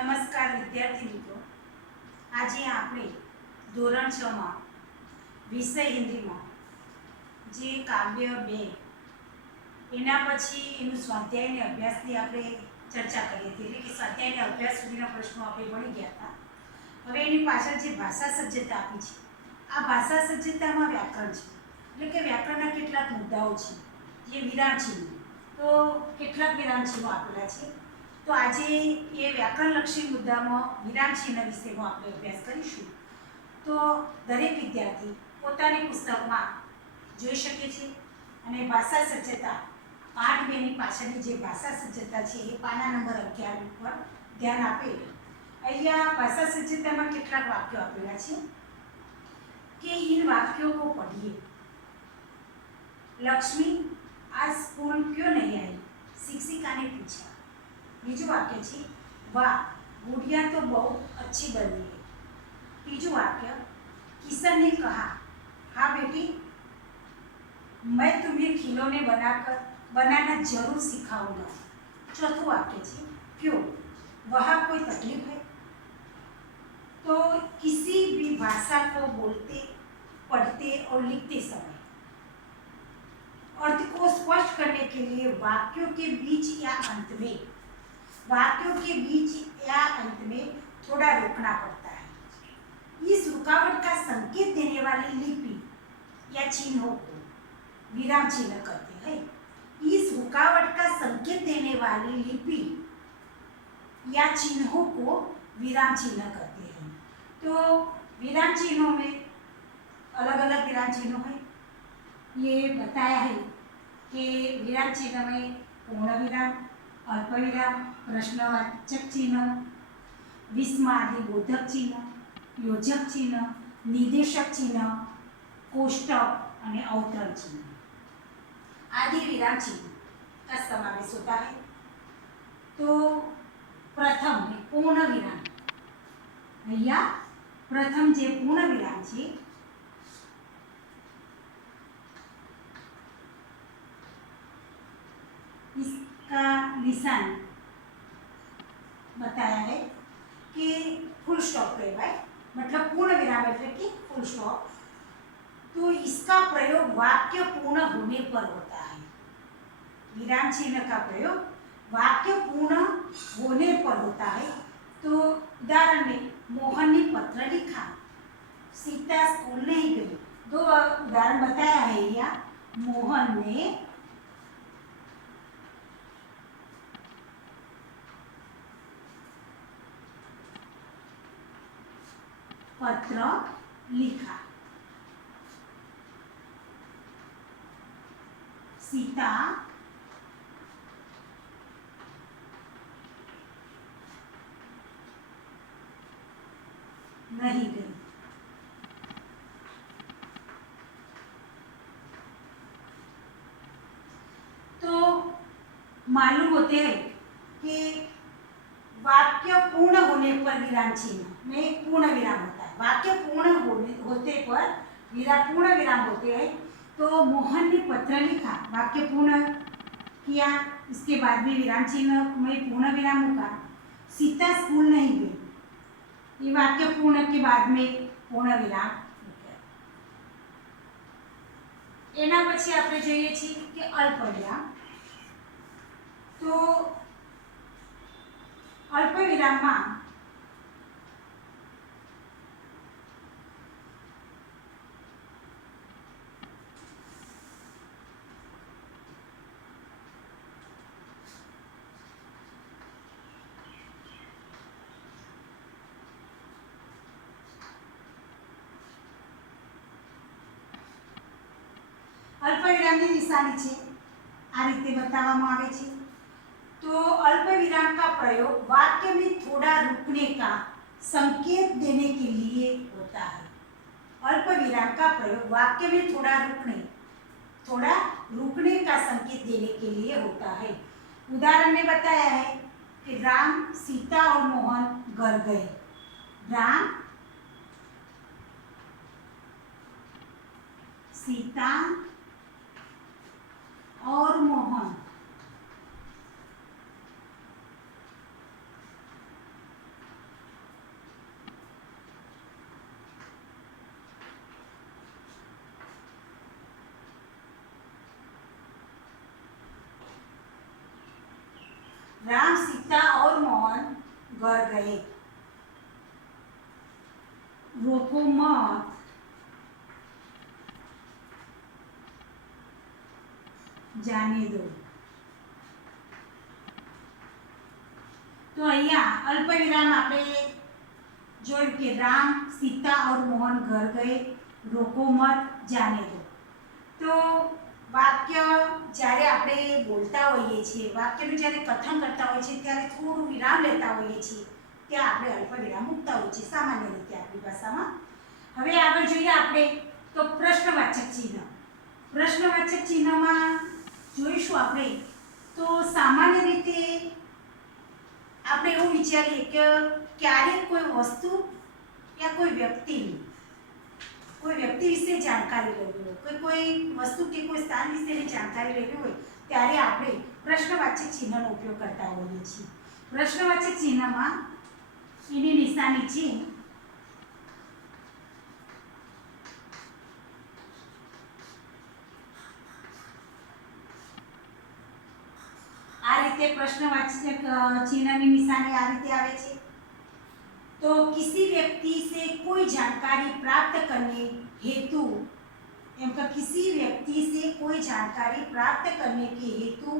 નમસ્કાર વિદ્યાર્થી મિત્રો, આજે આપણે ધોરણ 6 માં વિષય હિન્દીમાં જે કાવ્ય 2 એના પછી એનું સ્વાધ્યાય અને અભ્યાસની આપણે ચર્ચા કરી હતી. એટલે કે સ્વાધ્યાય અને અભ્યાસ સુધીના પ્રશ્નો આપણે ભણી ગયા હતા. હવે એની પાછળ જે ભાષા સજ્જતા આપી છે, આ ભાષા સજ્જતામાં વ્યાકરણ છે. એટલે કે વ્યાકરણના કેટલાક મુદ્દાઓ છે, જે વિરામ ચિહ્નો. તો કેટલાક વિરામ ચિહ્નો આપેલા છે. તો આજે એ વ્યાકરણલક્ષી મુદ્દામાં વિરામ ચિહ્ન વિશેનો આપણે અભ્યાસ કરીશું. તો દરેક વિદ્યાર્થી પોતાની પુસ્તકમાં જોઈ શકે છે અને ભાષા સજ્જતા પાઠ 2 ની પાછળની જે ભાષા સજ્જતા છે એ પાના નંબર 11 ઉપર ધ્યાન આપે. અહીંયા ભાષા સજ્જતામાં કેટલાક વાક્યો આપેલા છે કે इन वाक्यों को पढ़िए. लक्ष्मी आज स्कूल क्यों नहीं आई? शिक्षिका ने पूछा. बीजू वाक्य है वाह गुड़िया तो बहुत अच्छी बनी है. तीजू वाक्य किशन ने कहा हाँ बेटी मैं तुम्हें खिलौने बनाना जरूर सिखाऊंगा. चौथुं वाक्य है क्यों वहाँ कोई तकलीफ है? तो किसी भी भाषा को बोलते पढ़ते और लिखते समय अर्थ को स्पष्ट करने के लिए वाक्यों के बीच या अंत में थोड़ा रुकना पड़ता है. इस रुकावट का संकेत देने वाली लिपि या चिन्हों को विराम चिन्ह कहते हैं. इस रुकावट का संकेत देने वाली लिपि या चिन्हों को विराम चिन्ह कहते हैं. तो विराम चिन्हों में अलग अलग विराम चिन्हों हैं. ये बताया है कि विराम चिन्ह में पूर्ण विराम, अल्प विराम, प्रश्नवाचक चिन्ह, विस्मयादिबोधक चिन्ह, योजक चिन्ह, निर्देशक चिन्ह, कोष्टक और अवतरण चिन्ह आदि विराम चिन्ह का समावेश होता है. तो प्रथम पूर्ण विराम. अहिया प्रथम जे पूर्ण विराम है इसका निशान बताया है कि फुल स्टॉप कहवाय. मतलब पूर्ण विराम એટલે कि फुल स्टॉप. तो इसका प्रयोग वाक्य पूर्ण होने पर होता है. विराम चिन्ह का प्रयोग वाक्य पूर्ण होने पर होता है. तो उदाहरण में मोहन ने पत्र लिखा, सीता स्कूल नहीं गई. दो उदाहरण बताया है. या मोहन ने पत्र लिखा, सीता नहीं गई. तो मालूम होते हैं कि वाक्य पूर्ण होने पर विराम चिन्ह में पूर्ण विराम होता है. वाक्य पूर्ण होते पर पूर्ण विराम होते हैं. तो मोहन ने पत्र लिखा, वाक्य पूर्ण किया, इसके बाद भी विराम चिन्ह में पूर्ण विराम होगा. सीता स्कूल नहीं गई, ये वाक्य पूर्ण के बाद में पूर्ण विराम. एना पछी आपणे जोईए छीए कि अल्प विराम. तो अल्प विराम में अल्प विराम की निशानी है आ रीते बतावामां आवे छे. तो अल्प विराम का प्रयोग वाक्य में थोड़ा रुकने का संकेत देने के लिए होता है. अल्प विराम का प्रयोग वाक्य में थोड़ा रुकने का संकेत देने के लिए होता है. उदाहरण में बताया है कि राम, सीता और मोहन घर गए. राम, सीता और मोहन राम सीता और मोहन घर गए, रोको मत जाने दो। तो अहिया अल्पविराम आपणे जोयुं के राम सीता और मोहन घर गए, रोको मत जाने दो। तो वाक्य જ્યારે આપણે બોલતા હોઈએ છીએ, વાક્યનું જ્યારે કથન કરતા હોઈએ છીએ ત્યારે થોડું વિરામ લેતા હોઈએ છીએ, ત્યાં આપણે અલ્પ વિરામ મૂકતા હોઈએ છીએ સામાન્ય રીતે આપણી ભાષામાં। હવે આગળ જોઈએ આપણે તો પ્રશ્નવાચક ચિહ્ન। પ્રશ્નવાચક ચિહ્નમાં જોઈશું આપણે તો સામાન્ય રીતે આપણે એવું વિચારીએ કે ક્યારેક કોઈ વસ્તુ યા કોઈ વ્યક્તિની कोई व्यक्ति विषे जानकारी लेवी हो, कोई वस्तु के कोई स्थान विषे जानकारी लेवी हो त्यारे आपणे प्रश्नवाचक चिन्हनो उपयोग करता होईए छीए। प्रश्नवाचक चिन्हमां एनी निशानी छे आ रीते प्रश्नवाचक चिन्हनी निशानी आ रीते आवे छे। तो किसी व्यक्ति से कोई जानकारी प्राप्त करने हेतु किसी व्यक्ति से कोई जानकारी प्राप्त करने के हेतु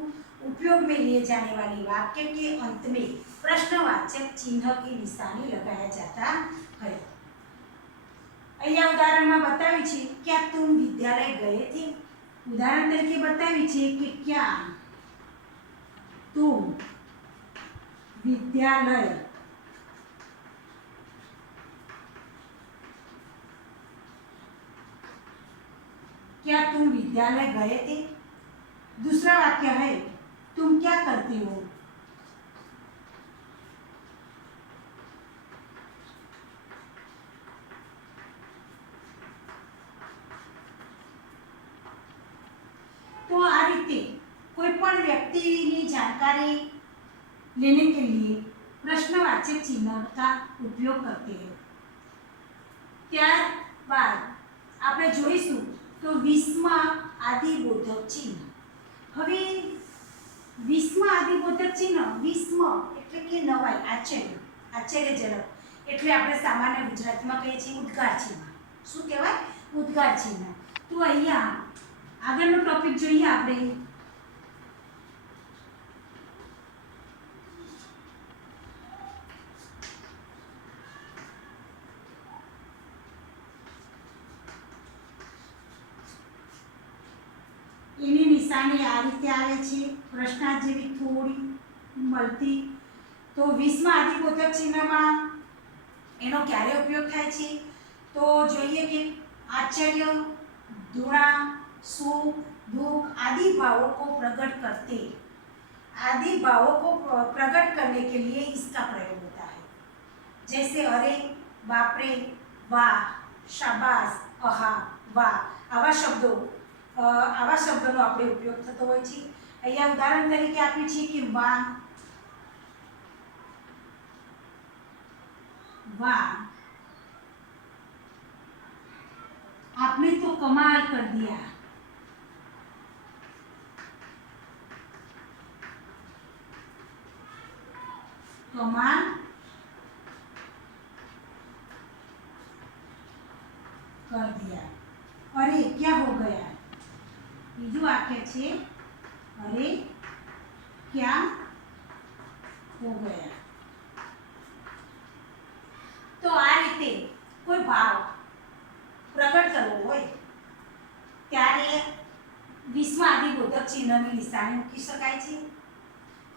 उपयोग में लिए जाने वाली वाक्य के अंत में प्रश्नवाचक चिन्ह की निशानी लगाया जाता है। अहिया उदाहरण में बतावी छे क्या तुम विद्यालय गए थे। उदाहरण तरीके बतावी छे कि क्या तुम विद्यालय क्या तुम विद्यालय गए थे। दूसरा वाक्य है तुम क्या करते हो। तो आ रीते कोईपण व्यक्ति जानकारी लेने के लिए प्रश्नवाचक चिन्ह का उपयोग करते हैं। त्यारबाद आपणे जोईशुं तो 20 आदिबोधक चिन्ह। हवे 20 आदिबोधक चिन्ह 20 एटले के नवाई आश्चर्य आश्चर्यजनक एटले आपणे सामान्य गुजरातीमां कहीए छीए उद्गार चिन्ह। शुं कहेवाय उद्गार चिन्ह। तो अहींया આગળનો ટોપિક જોઈએ આપણે एनी निशानी आ रीते आवे छे प्रश्नार्थ जेवी थोड़ी मळती। तो 20 आदिबोधक चिन्हमां एनो क्यारे उपयोग थाय छे तो जोईए के आश्चर्य धूणा सुख दुख आदि भावों को प्रकट करने के लिए इसका प्रयोग होता है। जैसे अरे बापरे वाह शाबाश अहा वाह आवा शब्दों આપણે ઉપયોગ થતો હોય છે। અહીંયા ઉદાહરણ તરીકે આપ્યું છે કે વાહ वाह आपने तो कमाल कर दिया। कमाल कर दिया। अरे क्या हो गया। बीजू वाक्य छे अरे क्या हो गया। तो आ रीते कोई भाव प्रकट करवो होय त्यारे 20 आदिबोधक चिन्हनी निशानी मूकी शकाय छे।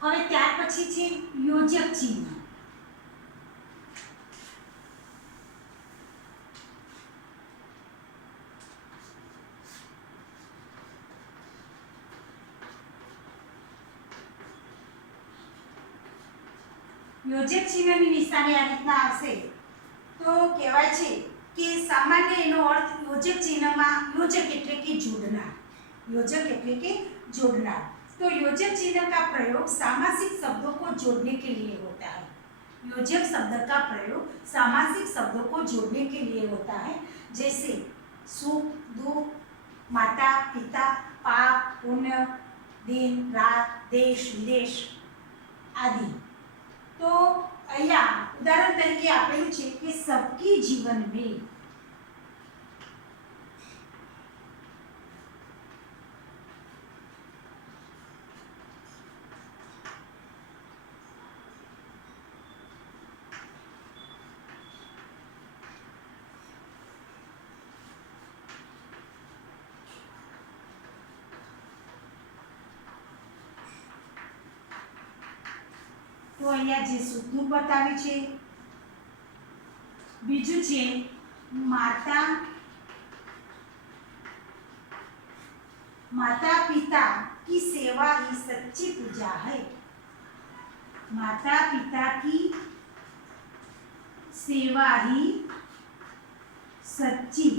हवे त्यार पछी छे योजक चिन्ह। योजक चिन्हनी निशानी आ रीतना आवशे तो कहेवाय छे कि सामान्य एनो अर्थ योजक चिन्हमां योजक एटले के जोड़नार। योजक एटले के जोड़नार। तो योजक चिन्ह का प्रयोग सामासिक शब्दों को जोड़ने के लिए होता है। योजक शब्द का प्रयोग सामासिक शब्दों को जोड़ने के लिए होता है। जैसे सुख दुख माता पिता पाप पुण्य दिन रात देश विदेश आदि। तो अहिया उदाहरण तरीके आपेलू छे कि सबकी जीवन में तो अहिया जे सुखदुख बताव्યું છે બીજું છે माता माता पिता की सेवा ही सच्ची पूजा है। माता पिता की सेवा ही सच्ची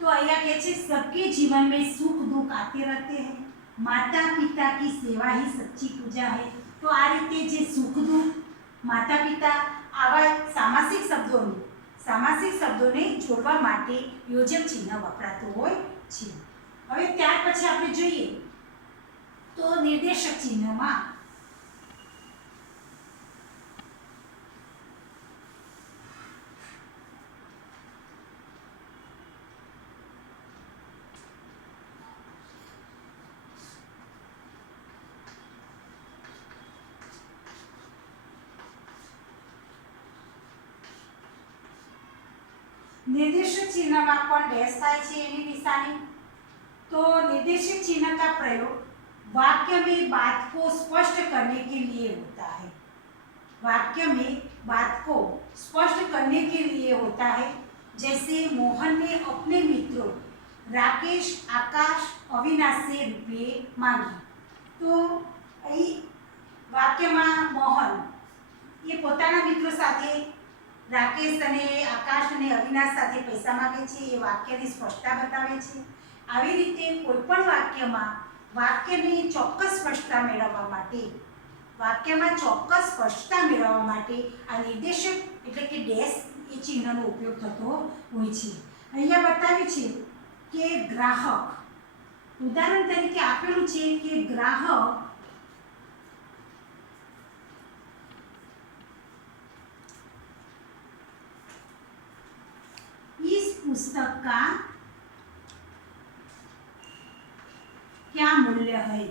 तो अहिया कहे छे सबके जीवन में सुख दुख आते रहते हैं, माता पिता की सेवा ही सच्ची पूजा है। तो आ रीते जे सुख दुख माता पिता आवा सामासिक शब्दों ने जोड़वा माटे योजक चिन्ह वपरातो होय छे। हवे त्यार पछी आपणे जोईए तो निर्देशक चिन्हमां निर्देशक चिन्ह में पण डैश थाय छे एनी निशानी। तो निर्देशक चिन्ह का प्रयोग वाक्य में बात को स्पष्ट करने के लिए होता है। वाक्य में बात को स्पष्ट करने के लिए होता है। जैसे मोहन ने अपने मित्रों राकेश आकाश अविनाश से रुपये मांगी। तो अही वाक्य में मोहन ये पोताना मित्रों साथे राकेश अने आकाश अने अविनाश साथे पैसा मांगे छे। ए वाक्यनी स्पष्टता बतावे छे। આવી રીતે કોઈપણ વાક્યમાં વાક્યની ચોક્કસ સ્પષ્ટતા મેળવવા માટે આ નિર્દેશક એટલે કે ડેશ એ ચિહ્નનો ઉપયોગ થતો હોય છે। અહીંયા બતાવ્યું છે કે ગ્રાહક ઉદાહરણ તરીકે આપેલું છે કે ગ્રાહક इस पुस्तक का क्या मूल्य है।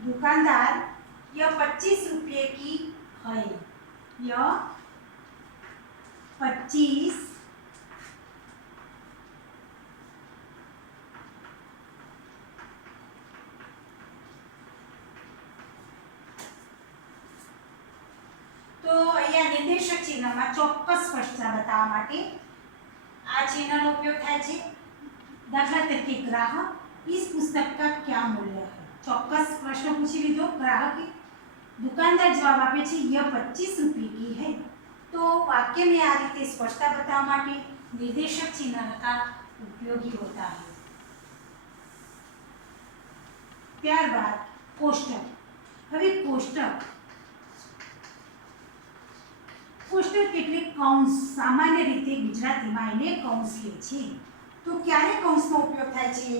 दुकानदार यह 25 रुपये की है। यह 25 तो अहिया निर्देशक चिन्ह में चौक्कस स्पष्टता बतावा माटे आ चिन्हनो उपयोग थाय छे। दाखला तरीके ग्राहक इस पुस्तक का क्या मूल्य है। चौक्कस प्रश्न पूछी लीधो ग्राहक दुकानदार जवाब आपे छे यह 25 रुपये की है। तो वाक्य में आ रीते स्पष्टता बतावा माटे निर्देशक चिन्ह का उपयोगी होता है। त्यारबाद कोष्टक। हवे कोष्टक એટલે કૌંસ સામાન્ય રીતે ગુજરાતીમાં એને કૌંસ કહે છે। તો ક્યારે કૌંસનો ઉપયોગ થાય છે।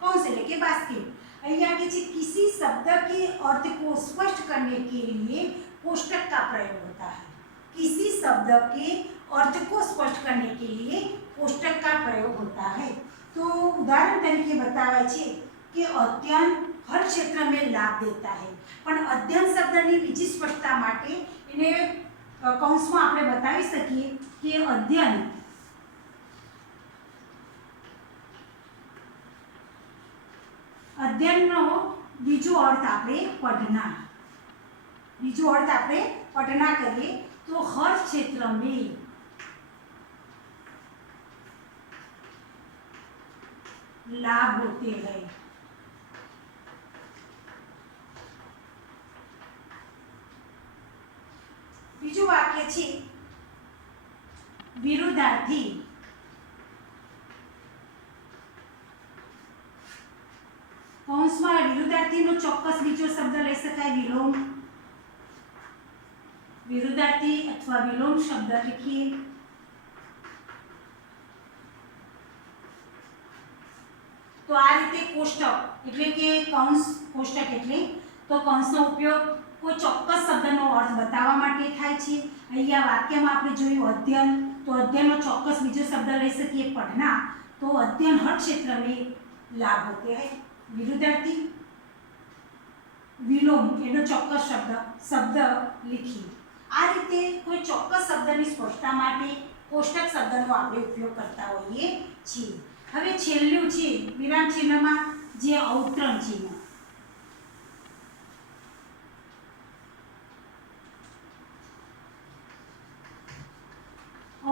कौन से लेके बास्केट अहिया के छे किसी शब्द के अर्थ को स्पष्ट करने के लिए कोष्टक का प्रयोग होता है। किसी शब्द के अर्थ को स्पष्ट करने के लिए कोष्टक का प्रयोग होता है। तो उदाहरण तरीके बतावाय छे कि अध्ययन हर क्षेत्र में लाभ देता है। पण अध्ययन शब्दनी बीजी स्पष्टता माटे एने कौंसमां आपणे बतावी सकीए कि अध्ययन अध्ययननो बीजो अर्थ आपणे पढ़ना करिए तो हर क्षेत्र में लाभ होते हैं। બીજું વાક્ય છે વિરુદ્ધાર્થી. કૌંસમાં વિરુદ્ધાર્થીનો ચોક્કસ બીજો શબ્દ લઈ શકાય વિલોમ. વિરુદ્ધાર્થી અથવા વિલોમ શબ્દ લખીએ. તો આ રીતે કોષ્ટક એટલે કે કૌંસ, કોષ્ટક એટલે તો કૌંસનો ઉપયોગ કોઈ ચોક્કસ શબ્દનો અર્થ બતાવવા માટે થાય છે. અહીંયા વાક્યમાં આપણે જોયું અધ્યયન, તો અધ્યયનનો ચોક્કસ બીજો શબ્દ લઈ શકીએ પઢના, તો અધ્યયન हर क्षेत्र में लाभ होते हैं. विरुद्धार्थी विलोम એનો ચોક્કસ શબ્દ લીખી. આ રીતે કોઈ ચોક્કસ શબ્દની સ્પષ્ટતા માટે કોષ્ટક શબ્દનો આપણે ઉપયોગ કરતા હોઈએ છીએ. હવે છેલ્લું છે વિરામ ચિહ્નમાં જે અવતરણ ચિહ્ન.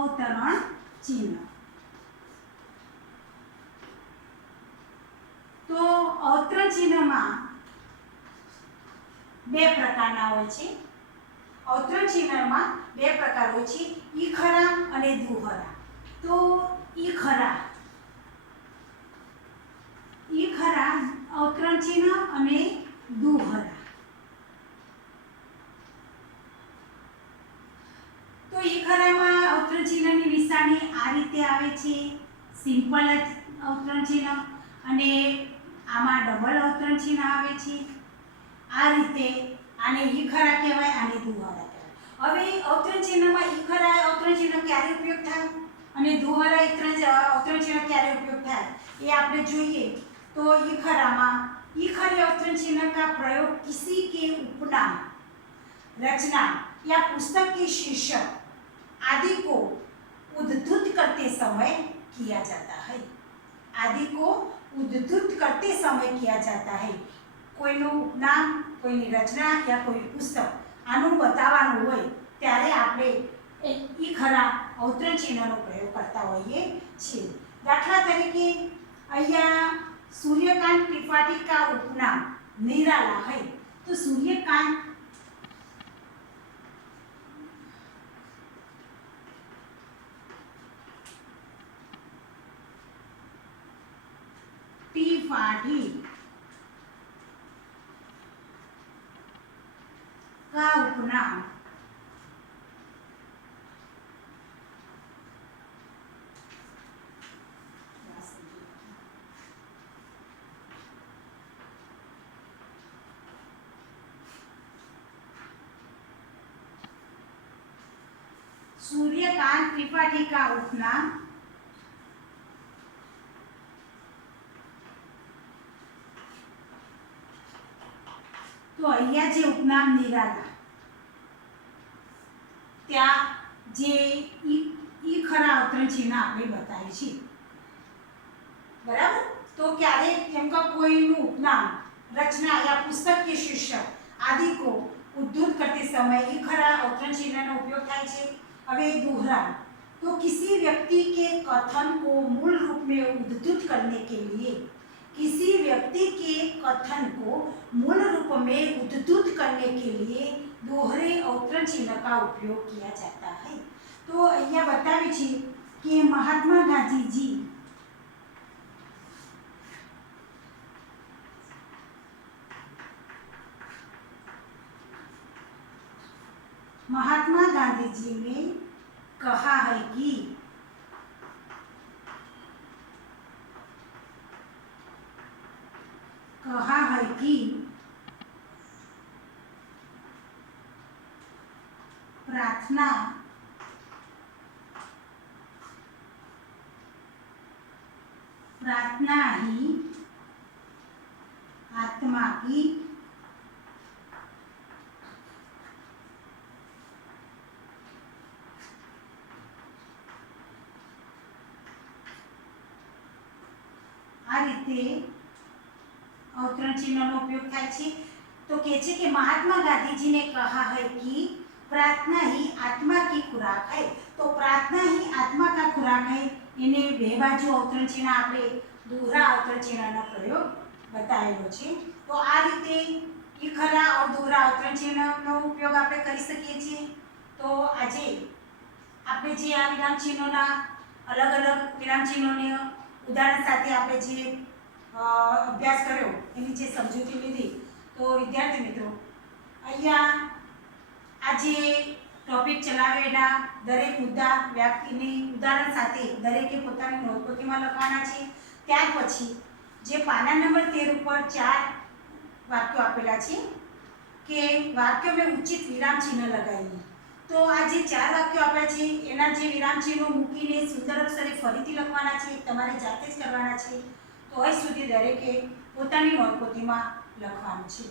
અવતરણ ચિહ્ન તો અવતરણ ચિહ્નમાં બે પ્રકારના હોય છે. અવતરણ ચિહ્નમાં બે પ્રકાર હોય છે, ઈખરા અને દુહરા. તો ઈખરા અવતરણ ચિહ્ન અને દુહરા. તો ઈખરામાં અવતરણ ચિહ્નની નિશાની આ રીતે આવે છે, સિમ્પલ અવતરણ ચિહ્ન, અને આમાં ડબલ અવતરણ ચિહ્ન આવે છે. આ રીતે આને ઈખરા કહેવાય, આને દુહરા કહેવાય. હવે અવતરણ ચિહ્નમાં ઈખરા અવતરણ ચિહ્ન ક્યારે ઉપયોગ થાય અને દુહરા અવતરણ ચિહ્ન ક્યારે ઉપયોગ થાય એ આપણે જોઈએ. तो ईखर अवतरण चिन्ह का प्रयोग किसी के उपनाम, रचना या पुस्तक के शीर्षक आदि को उद्धृत करते समय किया जाता है. आदि को उद्धृत करते समय किया जाता है. कोईनो उपनाम, कोईनी रचना या कोई पुस्तक आनु बतावानुं होय त्यारे आपणे ईखरा अवतरण चिन्हनो प्रयोग करता होईए छीए. दाखला तरीके अहींया सूर्यकांत त्रिपाठी का उपनाम निराला है, तो सूर्यकांत त्रिपाठी का उपनाम सूर्यकांत त्रिपाठी का उपनाम तो अहींया जे उपनाम निराला त्या जे ईखरा अवतरण चिन्ह आपणे बताव्युं छे बराबर. तो क्यारे केम के कोईनुं उपनाम, रचना या पुस्तक के शीर्षक आदि को उद्धृत करते समय ईखरा अवतरण चिन्हनो उपयोग थाय छे. अवे दोहरा तो किसी व्यक्ति के कथन को मूल रूप में उद्धृत करने के लिए, किसी व्यक्ति के कथन को मूल रूप में उद्धृत करने के लिए दोहरे अवतरण चिन्ह का उपयोग किया जाता है. तो अहींया बताव्युं छे कि महात्मा गांधी जी महात्मा गांधी जी ने कहा है कि प्रार्थना ही आत्मा की आ रीते अवतरण चिन्हनो उपयोग थाय छे. तो कहे छे कि महात्मा गांधी जी ने कहा है कि प्रार्थना ही आत्मा की खुराक है. तो प्रार्थना ही आत्मा का खुराक है. एने बे बाजू अवतरण चिन्ह आपणे दोहरा अवतरण चिन्हनो प्रयोग बतावेलो छे. तो आ रीते ईखरा और दोहरा अवतरण चिन्हनो उपयोग आपणे करी सकीए छीए. तो તો આજે આપણે જે આ વિરામચિહ્નોના અલગ અલગ વિરામચિહ્નોને ઉદાહરણ સાથે આપણે જે અભ્યાસ કર્યો એની જે સમજૂતી લીધી, તો વિદ્યાર્થી મિત્રો અહીંયા આ જે ટોપિક ચલાવ્યો એના દરેક મુદ્દા વ્યક્તિની ઉદાહરણ સાથે દરેકે પોતાની નોટબુકમાં લખવાના છે. ત્યાર પછી જે પાના નંબર 13 ઉપર 4 વાક્યો આપેલા છે કે વાક્યો में उचित विराम चिन्ह लगाइए. તો આ જે 4 વાક્યો આપ્યા છે એના જે વિરામ ચિહ્નો મૂકીને સુંદર અક્ષરે ફરીથી લખવાના છે, તમારે જાતે જ કરવાના છે. તો અહીં સુધી દરેકે પોતાની નોટબુકમાં લખવાનું છે.